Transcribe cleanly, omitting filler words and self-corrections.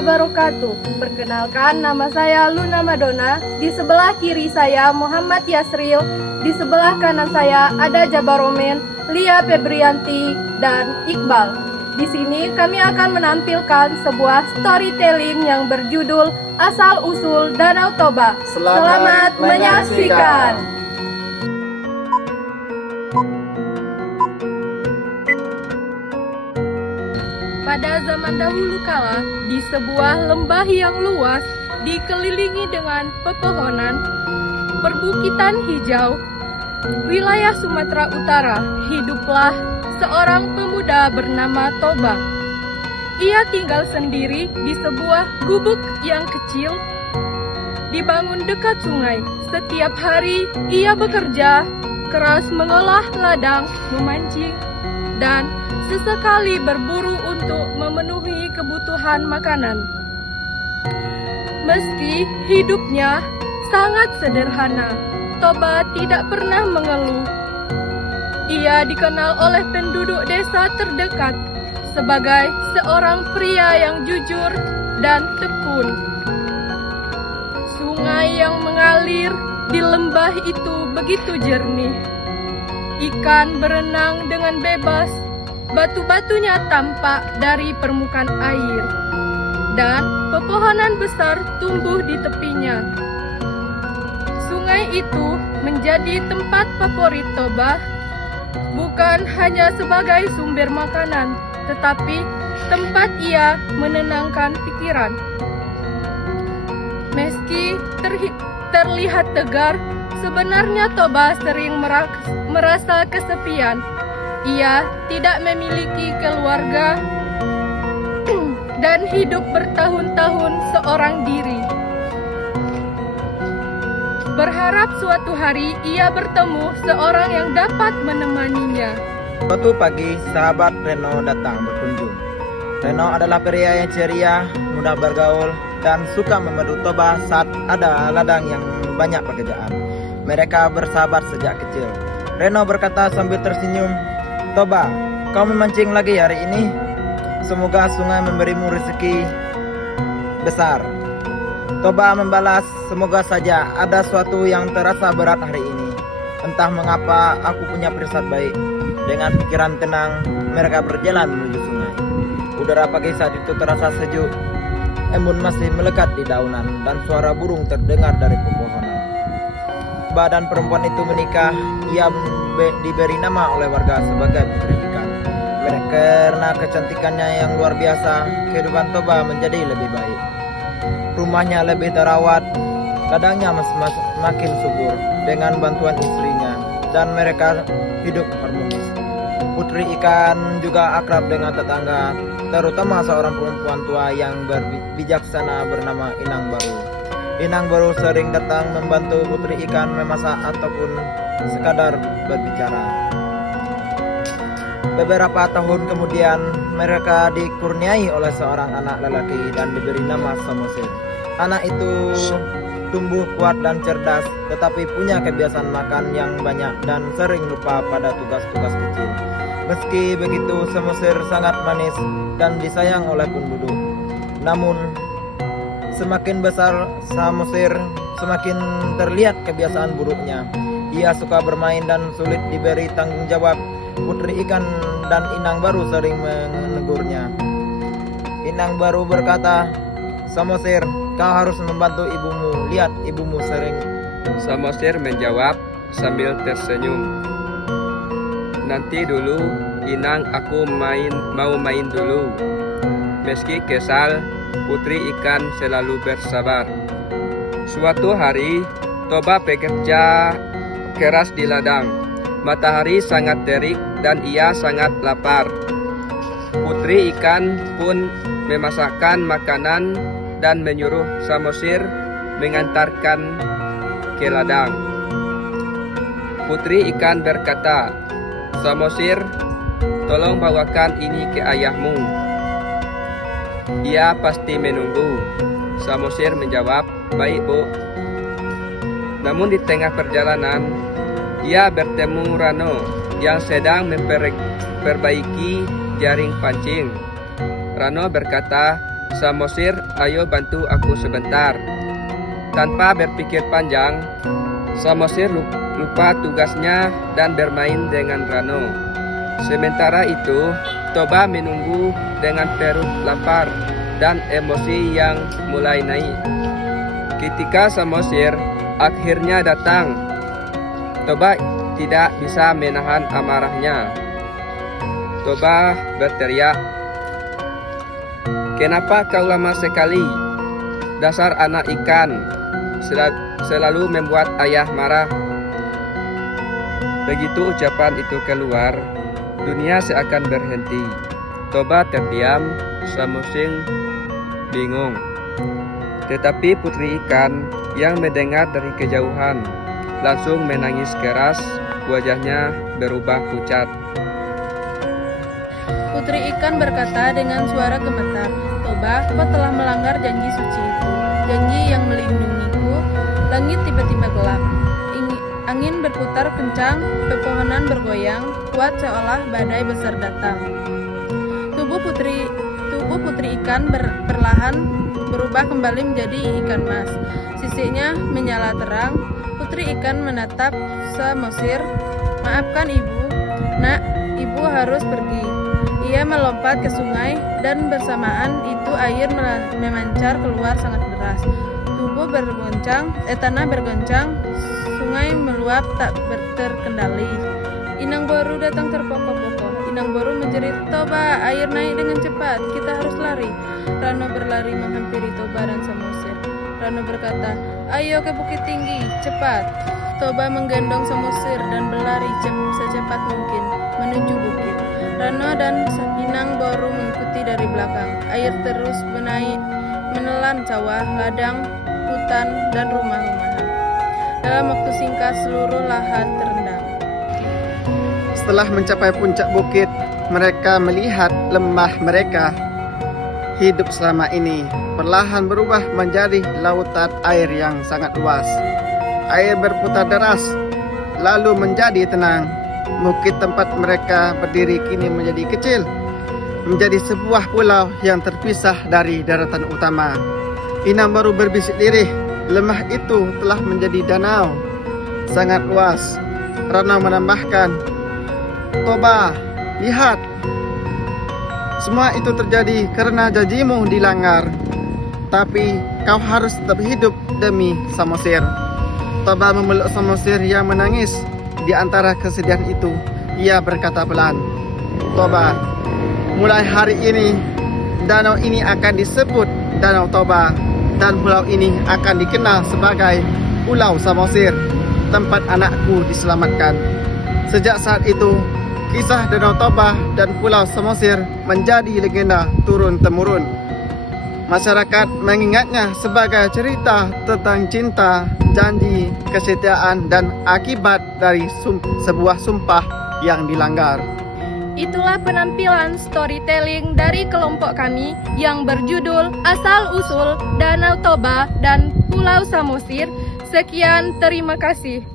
wabarakatuh. Perkenalkan, nama saya Luna Madonna. Di sebelah kiri saya Muhammad Yasril. Di sebelah kanan saya ada Jabaromen, Lia Febrianti, dan Iqbal. Di sini kami akan menampilkan sebuah storytelling yang berjudul Asal Usul Danau Toba. Selamat menyaksikan. Pada zaman dahulu kala, di sebuah lembah yang luas, dikelilingi dengan pepohonan, perbukitan hijau, wilayah Sumatera Utara, hiduplah seorang pemuda bernama Toba. Ia tinggal sendiri di sebuah gubuk yang kecil, dibangun dekat sungai. Setiap hari ia bekerja keras mengolah ladang, memancing, dan sesekali berburu untuk memenuhi kebutuhan makanan. Meski hidupnya sangat sederhana, Toba tidak pernah mengeluh. Ia dikenal oleh penduduk desa terdekat sebagai seorang pria yang jujur dan tekun. Sungai yang mengalir di lembah itu begitu jernih. Ikan berenang dengan bebas. Batu-batunya tampak dari permukaan air, dan pepohonan besar tumbuh di tepinya. Sungai itu menjadi tempat favorit Toba, bukan hanya sebagai sumber makanan, tetapi tempat ia menenangkan pikiran. Meski terlihat tegar, sebenarnya Toba sering merasa kesepian. Ia tidak memiliki keluarga dan hidup bertahun-tahun seorang diri. Berharap suatu hari ia bertemu seorang yang dapat menemaninya. Suatu pagi, sahabat Reno datang berkunjung. Reno adalah pria yang ceria, mudah bergaul, dan suka membantu Toba saat ada ladang yang banyak pekerjaan. Mereka bersahabat sejak kecil. Reno berkata sambil tersenyum, "Toba, kau memancing lagi hari ini? Semoga sungai memberimu rezeki besar." Toba membalas, "Semoga saja. Ada sesuatu yang terasa berat hari ini. Entah mengapa aku punya firasat baik." Dengan pikiran tenang, mereka berjalan menuju sungai. Udara pagi saat itu terasa sejuk. Embun masih melekat di daunan dan suara burung terdengar dari pepohonan. Badan perempuan itu menikah. Ia diberi nama oleh warga sebagai Putri Ikan. Karena kecantikannya yang luar biasa, kehidupan Toba menjadi lebih baik. Rumahnya lebih terawat, ladangnya semakin subur dengan bantuan istrinya, dan mereka hidup harmonis. Putri Ikan juga akrab dengan tetangga, terutama seorang perempuan tua yang bijaksana bernama Inang Baru. Inang Baru sering datang membantu Putri Ikan memasak ataupun sekadar berbicara. Beberapa tahun kemudian, mereka dikurniai oleh seorang anak lelaki dan diberi nama Samosir. Anak itu tumbuh kuat dan cerdas, tetapi punya kebiasaan makan yang banyak dan sering lupa pada tugas-tugas kecil. Meski begitu, Samosir sangat manis dan disayang oleh penduduk. Namun, semakin besar Samosir, semakin terlihat kebiasaan buruknya. Ia suka bermain dan sulit diberi tanggung jawab. Putri Ikan dan Inang Baru sering menegurnya. Inang Baru berkata, "Samosir, kau harus membantu ibumu. Lihat, ibumu sering." Samosir menjawab sambil tersenyum, "Nanti dulu, Inang, aku mau main dulu." Meski kesal, Putri Ikan selalu bersabar. Suatu hari, Toba bekerja keras di ladang. Matahari sangat terik dan ia sangat lapar. Putri Ikan pun memasakkan makanan dan menyuruh Samosir mengantarkan ke ladang. Putri Ikan berkata, "Samosir, tolong bawakan ini ke ayahmu. Ia pasti menunggu." Samosir menjawab, "Baik, Bu." Namun di tengah perjalanan, ia bertemu Rano yang sedang memperbaiki jaring pancing. Rano berkata, Samosir, ayo bantu aku sebentar." Tanpa berpikir panjang, Samosir lupa tugasnya dan bermain dengan Rano. Sementara itu, Toba menunggu dengan perut lapar dan emosi yang mulai naik. Ketika Samosir akhirnya datang, Toba tidak bisa menahan amarahnya. Toba berteriak, "Kenapa kau lama sekali? Dasar anak ikan, selalu membuat ayah marah." Begitu ucapan itu keluar, dunia seakan berhenti. Toba terdiam, Samosir bingung. Tetapi putri ikan yang mendengar dari kejauhan langsung menangis keras, wajahnya berubah pucat. Putri ikan berkata dengan suara gemetar, "Toba, kau telah melanggar janji suci itu, janji yang melindungiku." Langit tiba-tiba gelap. Angin berputar kencang, pepohonan bergoyang, kuat seolah badai besar datang. Tubuh putri ikan perlahan berubah kembali menjadi ikan mas. Sisiknya menyala terang. Putri ikan menatap Samosir. "Maafkan ibu, nak, ibu harus pergi." Ia melompat ke sungai dan bersamaan itu air memancar keluar sangat deras. Tanah bergoncang, sungai meluap tak terkendali. Inang Boru datang terpokok-pokok. Inang Boru menjerit, "Toba, air naik dengan cepat, kita harus lari." Rano berlari menghampiri Toba dan Samosir. Rano berkata, "Ayo ke bukit tinggi, cepat." Toba menggendong Samosir dan berlari secepat mungkin menuju bukit. Rano dan Inang Boru mengikuti dari belakang. Air terus menelan sawah, ladang, hutan, dan rumah-rumahan. Dalam waktu singkat seluruh lahan terendam. Setelah mencapai puncak bukit, mereka melihat lembah mereka hidup selama ini perlahan berubah menjadi lautan air yang sangat luas. Air berputar deras, lalu menjadi tenang. Bukit tempat mereka berdiri kini menjadi kecil, menjadi sebuah pulau yang terpisah dari daratan utama. Inang Boru berbisik lirih, lembah itu telah menjadi danau, sangat luas. Rano menambahkan, "Toba, lihat, semua itu terjadi karena janjimu dilanggar. Tapi kau harus tetap hidup demi Samosir." Toba memeluk Samosir yang menangis. Di antara kesedihan itu, ia berkata pelan, "Toba, mulai hari ini, danau ini akan disebut Danau Toba, dan pulau ini akan dikenal sebagai Pulau Samosir, tempat anakku diselamatkan." Sejak saat itu, kisah Danau Toba dan Pulau Samosir menjadi legenda turun-temurun. Masyarakat mengingatnya sebagai cerita tentang cinta, janji, kesetiaan, dan akibat dari sebuah sumpah yang dilanggar. Itulah penampilan storytelling dari kelompok kami yang berjudul Asal-Usul Danau Toba dan Pulau Samosir. Sekian, terima kasih.